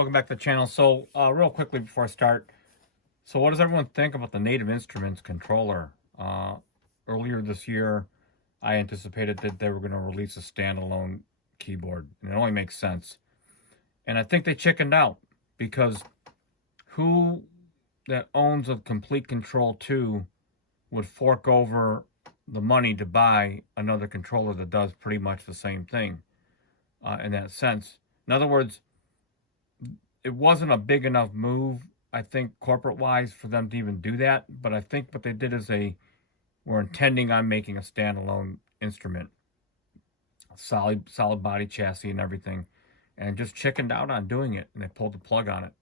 Welcome back to the channel. So, real quickly before I start, so what does everyone think about the Native Instruments controller? Earlier this year, I anticipated that they were going to release a standalone keyboard, and it only makes sense. And I think they chickened out because who that owns a Complete Control 2 would fork over the money to buy another controller that does pretty much the same thing in that sense? In other words, it wasn't a big enough move, I think, corporate-wise, for them to even do that. But I think what they did is they were intending on making a standalone instrument, a solid body chassis and everything, and just chickened out on doing it, and they pulled the plug on it.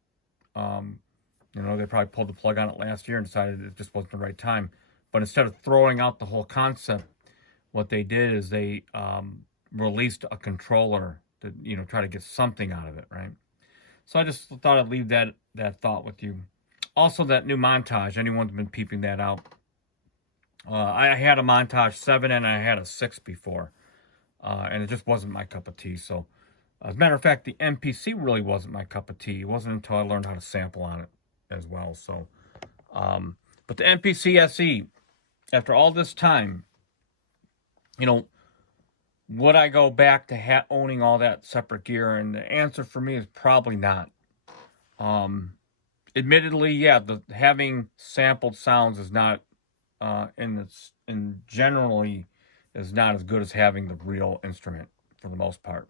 They probably pulled the plug on it last year and decided it just wasn't the right time. But instead of throwing out the whole concept, what they did is they released a controller to, try to get something out of it, right? So I just thought I'd leave that thought with you. Also, that new montage, anyone's been peeping that out. I had a montage 7 and I had a 6 before. And it just wasn't my cup of tea. So, as a matter of fact, the MPC really wasn't my cup of tea. It wasn't until I learned how to sample on it as well. So, but the MPC XE, after all this time, would I go back to owning all that separate gear? And the answer for me is probably not. Admittedly, yeah, having sampled sounds is not, generally is not as good as having the real instrument for the most part.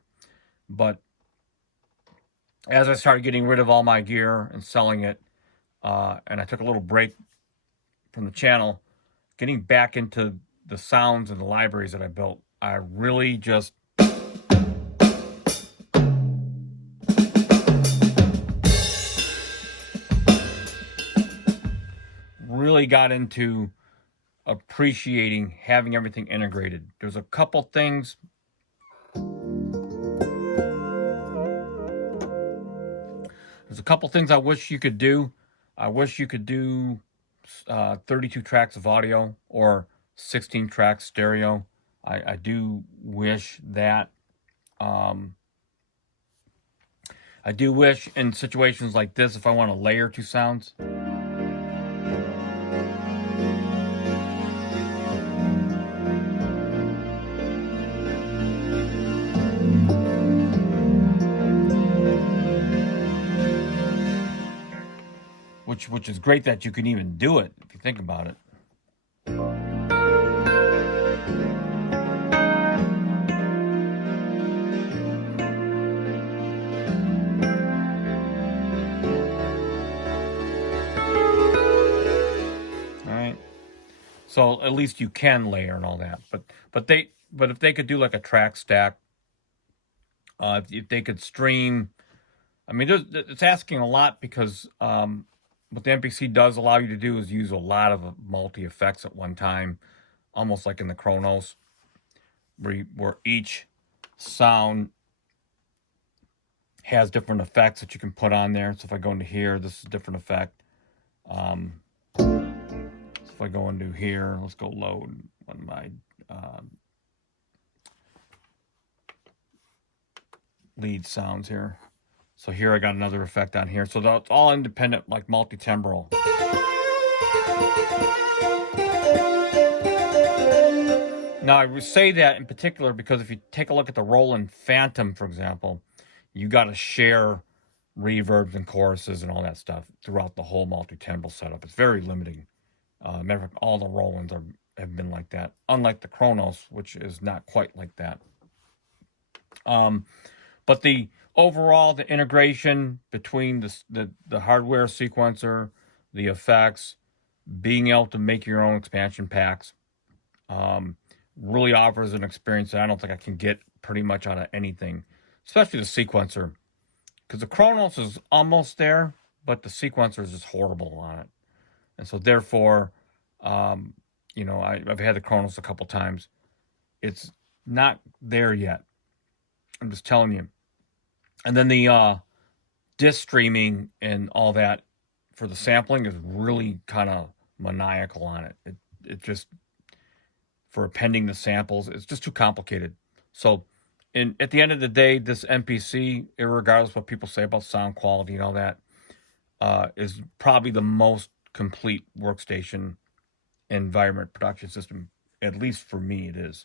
But as I started getting rid of all my gear and selling it, and I took a little break from the channel, getting back into the sounds and the libraries that I built, I really just got into appreciating having everything integrated. There's a couple things I wish you could do. I wish you could do 32 tracks of audio or 16 tracks stereo. I do wish that. I do wish in situations like this, if I want to layer two sounds, which is great that you can even do it if you think about it. So at least you can layer and all that. But if they could do like a track stack, if they could stream, I mean, it's asking a lot because what the MPC does allow you to do is use a lot of multi effects at one time, almost like in the Kronos, where each sound has different effects that you can put on there. So if I go into here, this is a different effect. If I go into here, let's go load one of my lead sounds here. So here I got another effect on here. So that's all independent, like multi-timbral. Now I would say that in particular because if you take a look at the Roland Phantom, for example, you got to share reverbs and choruses and all that stuff throughout the whole multi-timbral setup. It's very limiting. Matter of fact, all the Rolands have been like that, unlike the Kronos, which is not quite like that. But the overall, the integration between the hardware sequencer, the effects, being able to make your own expansion packs, really offers an experience that I don't think I can get pretty much out of anything, especially the sequencer, because the Kronos is almost there, but the sequencer is just horrible on it. And so therefore, I've had the Kronos a couple times. It's not there yet. I'm just telling you. And then the disc streaming and all that for the sampling is really kind of maniacal on it. It just, for appending the samples, it's just too complicated. So And at the end of the day, this MPC, regardless of what people say about sound quality and all that, is probably the most complete workstation environment production system. At least for me, it is.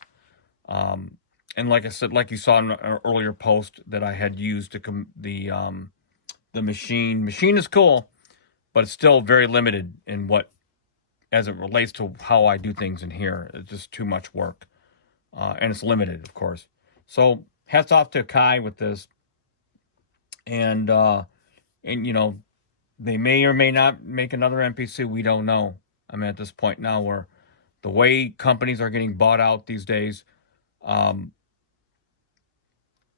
And like I said, like you saw in an earlier post that I had used the machine. Machine is cool, but it's still very limited in what, as it relates to how I do things in here. It's just too much work, and it's limited, of course. So hats off to Kai with this, and you know, they may or may not make another MPC. We don't know. I mean, at this point now, where the way companies are getting bought out these days, and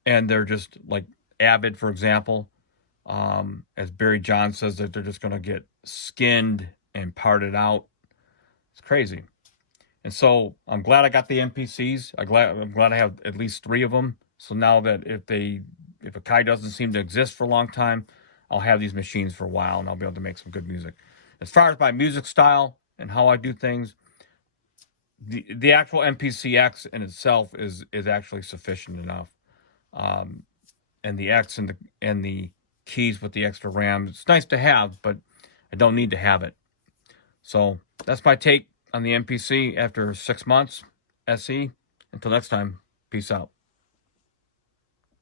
they're just like Avid, for example, as Barry John says, that they're just going to get skinned and parted out. It's crazy. And so I'm glad I got the MPCs. I'm glad I have at least 3 of them. So now that if a Kai doesn't seem to exist for a long time, I'll have these machines for a while and I'll be able to make some good music. As far as my music style and how I do things, the actual MPC X in itself is actually sufficient enough. And the X and the keys with the extra RAM, it's nice to have, but I don't need to have it. So that's my take on the MPC after 6 months SE. Until next time, peace out.